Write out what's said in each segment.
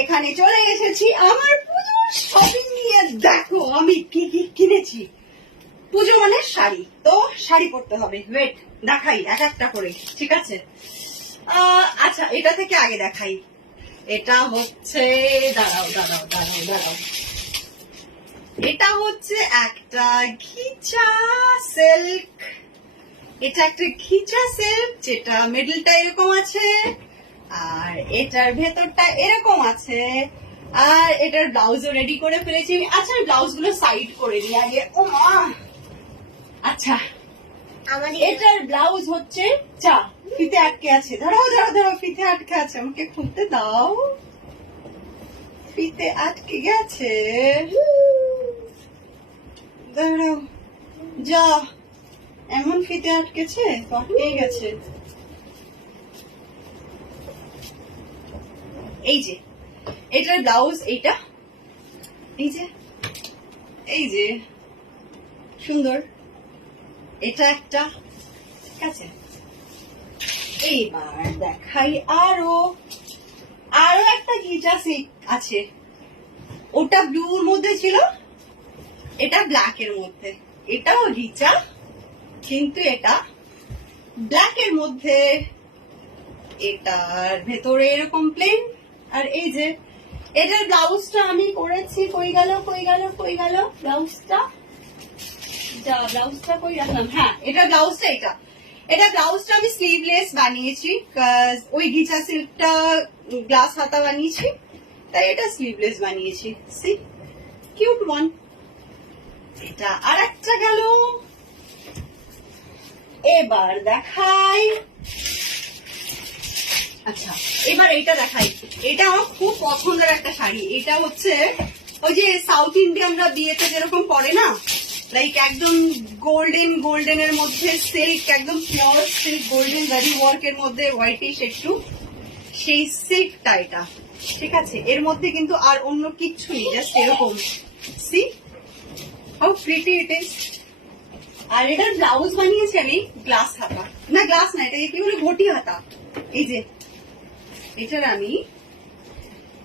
এখানে চলে এসেছি আমার পুজোর শপিং নিয়ে। দেখো আমি কি কি কিনেছি। পুজো মানে শাড়ি, তো শাড়ি পরতে হবে। ওয়েট, দেখাই এক একটা করে, ঠিক আছে? আচ্ছা, এটা থেকে আগে দেখাই। এটা হচ্ছে, দাঁড়াও দাঁড়াও দাঁড়াও দাঁড়াও, এটা হচ্ছে একটা ঘিচা সিল্ক। এটা একটা ঘিচা সিল্ক, যেটা মিডলটা এরকম আছে আর এটার ভেতরটা এরকম আছে। আর এটার ব্লাউজও রেডি করে ফেলেছি। আচ্ছা, ব্লাউজ গুলো সাইড করে নিই আগে। ও মা, আচ্ছা এটার ব্লাউজ হচ্ছে চা, ফিতে আটকে আছে। ধরো ধরো ধরো, ফিতে আটকে আছে, আমাকে খুলতে দাও। ফিতে আটকে গেছে, দাঁড়াও। যা, এমন ফিতে আটকেছে, আটকেই গেছে। এই যে এটার ব্লাউজ, এইটা, এই যে, এই যে সুন্দর, এটা একটা, ঠিক আছে? এইবার দেখাই আরো একটা ঘিচা সিল্ক আছে। ওটা ব্লুর মধ্যে ছিল, এটা ব্ল্যাক এর মধ্যে। এটাও ঘিচা, কিন্তু এটা ব্ল্যাক এর মধ্যে। এটার ভেতরে এরকম প্লেন। আর এই যে এটার ব্লাউজটা আমি করেছি, কই গেল কই গেল কই গেল ব্লাউজটা? যা, ব্লাউজটা কই রাখলাম? হ্যাঁ, এটা ব্লাউজটা, এটা ব্লাউজটা আমি স্লিভলেস বানিয়েছি। ওই ঘিচা সিল্কটা গ্লাস হাতা বানিয়েছি, তাই এটা স্লিভলেস বানিয়েছি। See cute one. এটা আর একটা গেল। এবার দেখাই, আচ্ছা এবার এইটা দেখাই। এটা আমার খুব পছন্দের একটা শাড়ি। এটা হচ্ছে ওই যে সাউথ ইন্ডিয়ানরা বিয়েতে যেরকম পরে না, লাইক একদম গোল্ডেন এর মধ্যে সিল্ক, একদম পিওর সিল্ক, গোল্ডেন জারি ওয়ার্ক এর মধ্যে হোয়াইটিশ একটু, সেই সিল্কটা এটা, ঠিক আছে? এর মধ্যে কিন্তু আর অন্য কিচ্ছু নেই, জাস্ট এরকম। See how pretty it is. আর এটার ব্লাউজ বানিয়েছি আমি গ্লাস হাতা, না গ্লাস না, এটা কি বলে, ঘটি হাতা। এই যে এটার আমি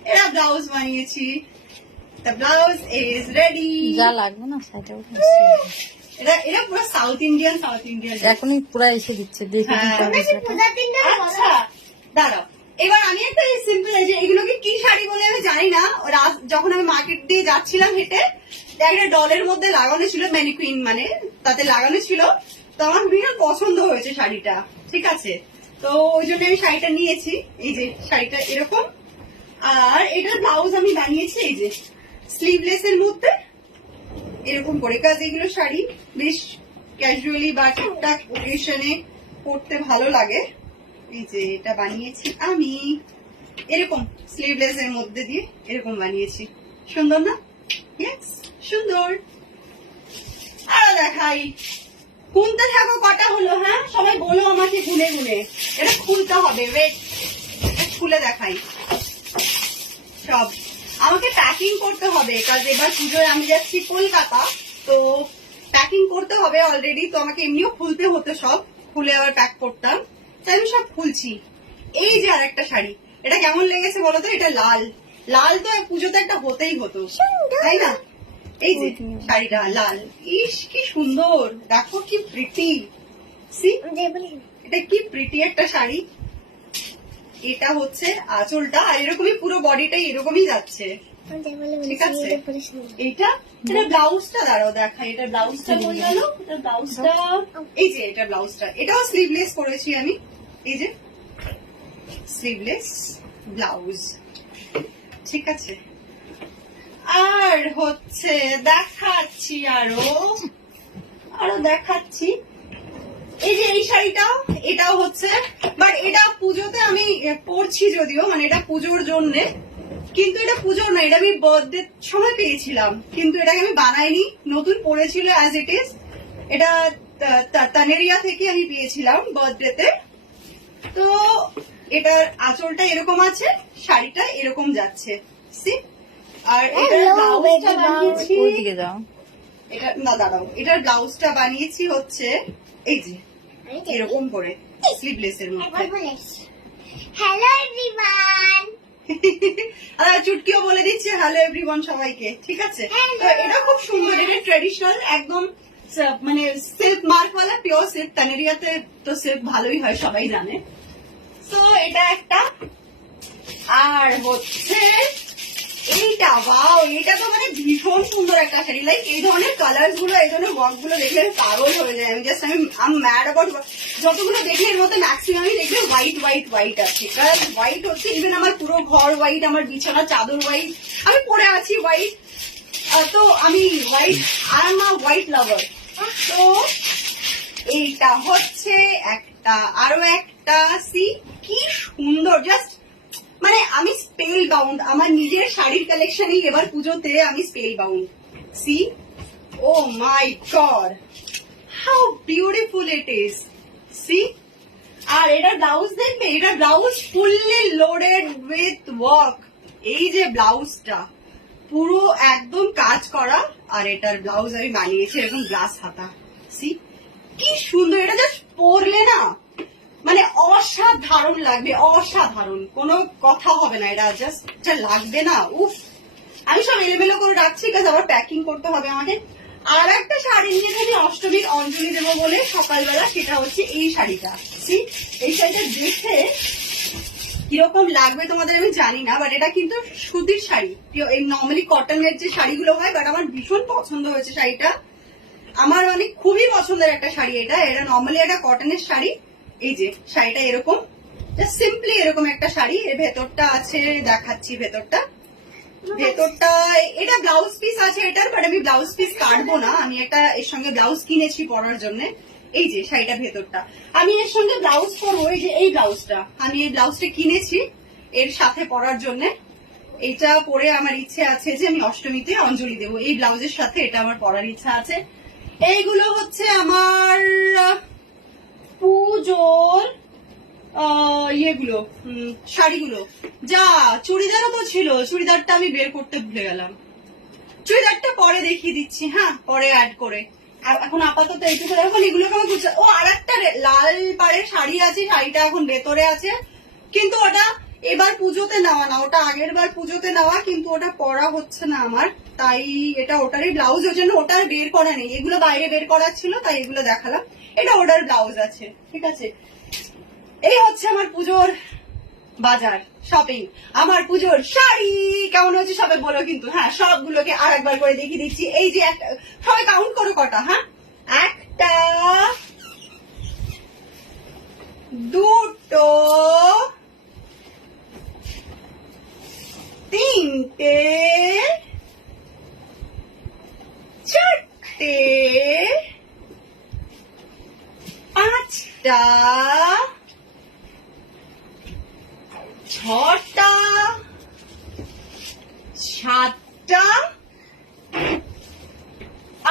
এটা ব্লাউজ বানিয়েছি। The blouse is ready. যা লাগবে না সেটা এটা পুরো সাউথ ইন্ডিয়ান এখনই পুরো এসে দিচ্ছে, দেখে আচ্ছা দাঁড়াও, এবার আমি একটা সিম্পল, যে এগুলোকে কি শাড়ি বলে আমি জানি না। যখন আমি মার্কেট দিয়ে যাচ্ছিলাম হেঁটে, একটা ডলের মধ্যে লাগানো ছিল, ম্যানিকুইন মানে তাতে লাগানো ছিল, তো আমার ভীষণ পছন্দ হয়েছে শাড়িটা, ঠিক আছে? তো ওই জন্য আমি শাড়িটা নিয়েছি। এই যে শাড়িটা এরকম। আর এটার ব্লাউজ আমি বানিয়েছি এই যে স্লিভলেস এর মধ্যে এরকম করে, কাজ এগুলো শাড়ি বেশ ক্যাজুয়ালি বা টুকটাক ওকেশনে পরতে ভালো লাগে। এই যে এটা বানিয়েছি আমি এরকম স্লিভলেস এর মধ্যে দিয়ে, এরকম বানিয়েছি। সুন্দর না? ইয়েস, সুন্দর। আরো দেখাই, গুনতে থাকো কটা হলো। হ্যাঁ, সবাই বলো আমাকে গুনে গুনে। এটা খুলতে হবে, ওয়েট, খুলে দেখাই। সব আমাকে প্যাকিং করতে হবে, কারণ এবার পুজোয় আমি যাচ্ছি কলকাতা, তো প্যাকিং করতে হবে অলরেডি। তো আমাকে এমনিও খুলতে হতো, সব খুলে আবার প্যাক করতাম, তাই আমি সব খুলছি। এই যে আর একটা শাড়ি, এটা কেমন লেগেছে বলো তো? এটা লাল, লাল তো পুজোতে একটা হতেই হতো, তাই না? এই যে শাড়িটা লাল, ইস কি সুন্দর, দেখো কি প্রিটি। সি, এটা কি প্রিটি একটা শাড়ি। এটা হচ্ছে আঁচলটা, আর এরকমই পুরো বডিটাই এরকমই যাচ্ছে, ঠিক আছে? এটা ব্লাউজটা, দাঁড়াও দেখাই। এটা ব্লাউজটা বলে গেল, এটা ব্লাউজটা, এই যে এটা ব্লাউজটা, এটাও স্লিভলেস করেছি আমি। এই যে স্লিভলেস ব্লাউজ, ঠিক আছে? আর হচ্ছে দেখাচ্ছি, আরো দেখাচ্ছি। এই যে এই শাড়িটা, এটাও হচ্ছে, বাট এটা পুজোতে আমি পরছি যদিও, মানে এটা পুজোর জন্যে, কিন্তু এটা পুজোর না, এটা আমি বার্থডে সময় পেয়েছিলাম, কিন্তু এটাকে আমি বানাইনি, নতুন পরেছিল অ্যাজ ইট ইজ। এটা তানেরিয়া থেকে আমি পেয়েছিলাম বার্থডেতে। তো এটার আঁচলটা এরকম আছে, শাড়িটা এরকম যাচ্ছে, সি। আর এটার ব্লাউজটা বানিয়েছি, এটা না দাঁড়াও, এটার ব্লাউজটা বানিয়েছি হচ্ছে এই যে এরকম করে স্লিভলেস এর মধ্যে। Hello everyone. আর চুটকিও বলে দিচ্ছে হ্যালো এভরিওয়ান সবাইকে, ঠিক আছে? তো এটা খুব সুন্দর, এটা ট্রেডিশনাল একদম, মানে সিল্ক মার্ক ওয়ালা পিওর সিল্ক। তানেরিয়াতে তো সিল্ক ভালোই হয় সবাই জানে। তো এটা একটা, আর হচ্ছে এইটা, ওয়াও, এটা তো মানে ভীষণ সুন্দর একটা শাড়ি। লাইক এই ধরনের কালার গুলো, এই ধরনের ওয়ার্ক গুলো দেখলে পাগল হয়ে যায়। আমি ম্যাড অ্যাবাউট, যতগুলো দেখলে এর মধ্যে ম্যাক্সিমামই দেখবে হোয়াইট হোয়াইট হোয়াইট আছে। কারণ হোয়াইট হচ্ছে, ইভেন আমার পুরো ঘর হোয়াইট, আমার বিছানা চাদর হোয়াইট, আমি পরে আছি হোয়াইট। তো আমি white, I am a white লাভার। তো এইটা হচ্ছে একটা, আরো একটা, সি কি সুন্দর, জাস্ট মানে আমি স্পেল বাউন্ড। আমার নিজের শাড়ির কালেকশনই এবার পুজোতে আমি spell bound. See, oh my god, how beautiful it is. See, আর এটা ব্লাউজ দেখবে, এটা blouse fully loaded with work. এই যে ব্লাউজটা পুরো একদম কাজ করা, আর এটার ব্লাউজ আমি বানিয়েছি এরকম গ্লাস হাতা। সি কি সুন্দর, এটা জাস্ট পরলে না মানে অসাধারণ লাগবে, অসাধারণ, কোনো কথা হবে না। এটা জাস্ট যা লাগবে না, উফ। আমি সব এলোমেলো করে রাখছি, কাজ আবার প্যাকিং করতে হবে আমাকে। আর একটা শাড়ি নিয়ে আমি অষ্টমীর অঞ্জলি দেবো বলে সকালবেলা, সেটা হচ্ছে এই শাড়িটা। এই শাড়িটা দেখে কিরকম লাগবে তোমাদের আমি জানি না, বাট এটা কিন্তু সুতির শাড়ি। এই নর্মালি কটনের যে শাড়িগুলো হয়, বাট আমার ভীষণ পছন্দ হয়েছে শাড়িটা। আমার মানে খুবই পছন্দের একটা শাড়ি এটা। এটা নর্মালি একটা কটনের শাড়ি। এই যে শাড়িটা এরকম, সিম্পলি এরকম একটা শাড়ি। এর ভেতরটা আছে, দেখাচ্ছি ভেতরটা। ভেতরটা এটা ব্লাউজ পিস আছে এটার, বাট আমি ব্লাউজ পিস কাটবো না। আমি একটা এর সঙ্গে ব্লাউজ কিনেছি পরার জন্য। এই যে শাড়িটা ভেতরটা, আমি এর সঙ্গে ব্লাউজ পরবো। এই যে এই ব্লাউজটা, আমি এই ব্লাউজটা কিনেছি এর সাথে পরার জন্য। এইটা পরে আমার ইচ্ছে আছে যে আমি অষ্টমীতে অঞ্জলি দেবো এই ব্লাউজের সাথে, এটা আমার পরার ইচ্ছা আছে। এইগুলো হচ্ছে আমার পুজোর ইয়েগুলো, শাড়িগুলো। যা চুড়িদারও তো ছিল, চুড়িদারটা আমি বের করতে ভুলে গেলাম। চুড়িদারটা পরে দেখিয়ে দিচ্ছি, হ্যাঁ, পরে অ্যাড করে। এখন আপাতত এইটুকু। এখন এগুলোকে আমার বুঝতে, ও আর একটা লাল পাড়ের শাড়ি আছে, শাড়িটা এখন ভেতরে আছে, কিন্তু ওটা এবার পুজোতে নেওয়া না, ওটা আগের বার পুজোতে নেওয়া, কিন্তু ওটা পরা হচ্ছে না আমার। তাই এটা ওটারই ব্লাউজ, ওই জন্য ওটার বের করা নেই। এগুলো বাইরে বের করা ছিল, তাই এগুলো দেখালাম। এটা ওটার ব্লাউজ আছে, ঠিক আছে। এই হচ্ছে আমার পুজোর বাজার, শপিং, আমার পুজোর শাড়ি। কেমন হচ্ছে সবাই বলো কিন্তু, হ্যাঁ, সবগুলোকে আর একবার করে দেখিয়ে দিচ্ছি। এই যে একটা, সবাই কাউন্ট করো কটা, হ্যাঁ, একটা, দুটো, তিনটে, চারটে, পাঁচটা, ছটা, সাতটা,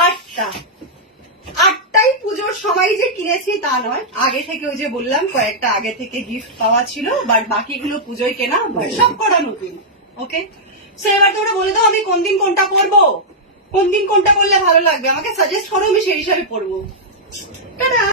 আটটা। আটটাই পুজোর সময় যে কিনেছি তা নয়, আগে থেকে ওই যে বললাম কয়েকটা আগে থেকে গিফট পাওয়া ছিল, বাট বাকিগুলো পুজোয় কেনা, সব করা নতুন। ওকে, সো এবার তোমরা বলে দাও আমি কোন দিন কোনটা পরবো, কোন দিন কোনটা করলে ভালো লাগবে, আমাকে সাজেস্ট করো, আমি সেই হিসাবে পরবো। টাটা।